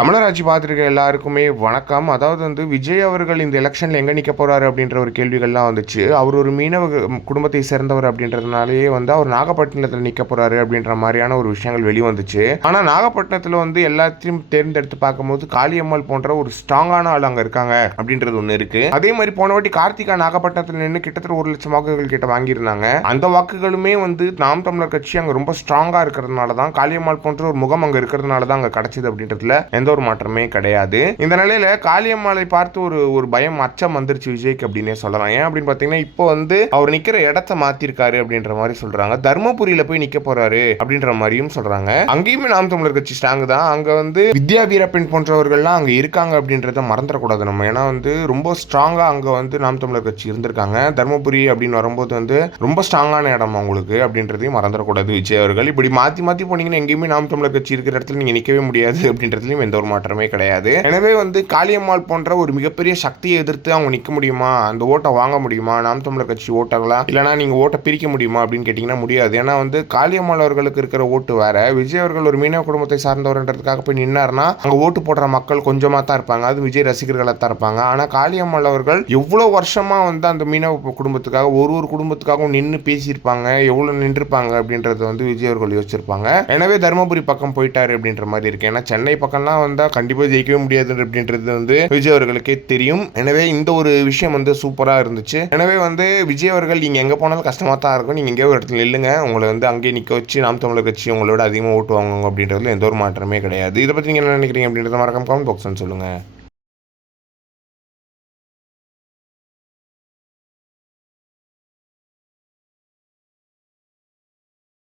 தமிழராட்சி பார்த்துருக்க எல்லாருக்குமே வணக்கம். அதாவது வந்து விஜய் அவர்கள் இந்த எலெக்ஷனில் எங்கே நிற்க போகிறாரு அப்படின்ற ஒரு கேள்விகள்லாம் வந்துச்சு. அவர் ஒரு மீனவ குடும்பத்தை சேர்ந்தவர் அப்படின்றதுனாலேயே வந்து அவர் நாகப்பட்டினத்தில் நிற்க போகிறாரு அப்படின்ற மாதிரியான ஒரு விஷயங்கள் வெளிவந்துச்சு. ஆனால் நாகப்பட்டினத்தில் வந்து எல்லாத்தையும் தேர்ந்தெடுத்து பார்க்கும்போது காளியம்மாள் போன்ற ஒரு ஸ்ட்ராங்கான ஆள் அங்கே இருக்காங்க அப்படின்றது ஒன்று இருக்கு. அதே மாதிரி போன வாட்டி கார்த்திகா நாகப்பட்டினத்தில் நின்று கிட்டத்தட்ட ஒரு லட்சம் வாக்குகள் கிட்ட வாங்கியிருந்தாங்க. அந்த வாக்குகளுமே வந்து நாம் தமிழர் கட்சி அங்கே ரொம்ப ஸ்ட்ராங்காக இருக்கிறதுனால தான் காளியம்மாள் போன்ற ஒரு முகம் அங்கே இருக்கிறதுனால தான் அங்கே கிடச்சிது அப்படின்றதுல எந்த ஒரு மாற்றமே கிடையாது. இந்த நிலையில காளியம்மாளை பார்த்து ஒரு ஒரு பயம் அச்சம் வந்துருச்சு விஜய்க்கு அப்படின்னே சொல்லலாம். ஏன் அப்படின்னு பார்த்தீங்கன்னா இப்போ வந்து அவர் நிற்கிற இடத்த மாத்திருக்காரு அப்படின்ற மாதிரி சொல்றாங்க. தர்மபுரியில போய் நிற்க போறாரு அப்படின்ற மாதிரியும் சொல்றாங்க. அங்கேயுமே நாம் தமிழர் கட்சி ஸ்ட்ராங் தான். அங்க வந்து வித்யா வீரப்பன் போன்றவர்கள்லாம் அங்க இருக்காங்க அப்படின்றத மறந்துடக்கூடாது நம்ம. ஏன்னா வந்து ரொம்ப ஸ்ட்ராங்கா அங்க வந்து நாம் தமிழர் கட்சி இருந்திருக்காங்க. தர்மபுரி அப்படின்னு வரும்போது வந்து ரொம்ப ஸ்ட்ராங்கான இடம் அவங்களுக்கு அப்படின்றதையும் மறந்துடக்கூடாது விஜய் அவர்கள். இப்படி மாத்தி மாத்தி போனீங்கன்னா எங்கேயுமே நாம் தமிழர் கட்சி இருக்கிற இடத்துல நீங்க நிக்கவே முடியாது அப்படின்றதுலயும் எந்த ஒரு மாற்றமே கிடையாது. எனவே வந்து காளியம்மாள் போன்ற ஒரு மிகப்பெரிய சக்தியை எதிர்த்து அவங்க நிற்க முடியுமா? அந்த ஓட்டை வாங்க முடியுமா? நாம் தமிழர் கட்சி ஓட்டங்களா? இல்லைனா நீங்கள் ஓட்டை பிரிக்க முடியுமா? அப்படின்னு கேட்டிங்கன்னா முடியாது. ஏன்னா வந்து காளியம்மாள் அவர்களுக்கு இருக்கிற ஓட்டு வேற. விஜய் அவர்கள் ஒரு மீனவ குடும்பத்தை சார்ந்தவர்ன்றதுக்காக போய் நின்னார்னா அங்கே ஓட்டு போடுற மக்கள் கொஞ்சமாக தான் இருப்பாங்க. அது விஜய் ரசிகர்களாக தான் இருப்பாங்க. ஆனால் காளியம்மாள் அவர்கள் எவ்வளோ வருஷமாக வந்து அந்த மீனவ குடும்பத்துக்காக ஒரு ஒரு குடும்பத்துக்காகவும் நின்று பேசியிருப்பாங்க எவ்வளோ நின்றுருப்பாங்க அப்படின்றத வந்து விஜய் அவர்கள் யோசிச்சிருப்பாங்க. எனவே தருமபுரி பக்கம் போயிட்டாரு அப்படின்ற மாதிரி இருக்கு. ஏன்னா சென்னை பக்கம்லாம் வந்தால் கண்டிப்பாக ஜெயிக்கவே முடியாது அப்படின்றது வந்து விஜய் அவர்களுக்கே தெரியும். எனவே இந்த ஒரு விஷயம் வந்து சூப்பராக இருந்துச்சு. எனவே வந்து விஜய் அவர்கள் நீங்கள் எங்கே போனாலும் கஷ்டமாக தான் இருக்கும். நீங்கள் எங்கேயோ ஒரு இடத்துல நில்லுங்க. உங்களை வந்து அங்கேயே நிற்க வச்சு நாம் தமிழர் கட்சி உங்களோட அதிகமாக ஓட்டு வாங்குவாங்க அப்படின்றதுல எந்த ஒரு மாற்றமே கிடையாது. இதை பற்றி நீங்க என்ன நினைக்கிறீங்க அப்படின்றத மறக்காம கமெண்ட் பாக்ஸ் சொல்லுங்கள்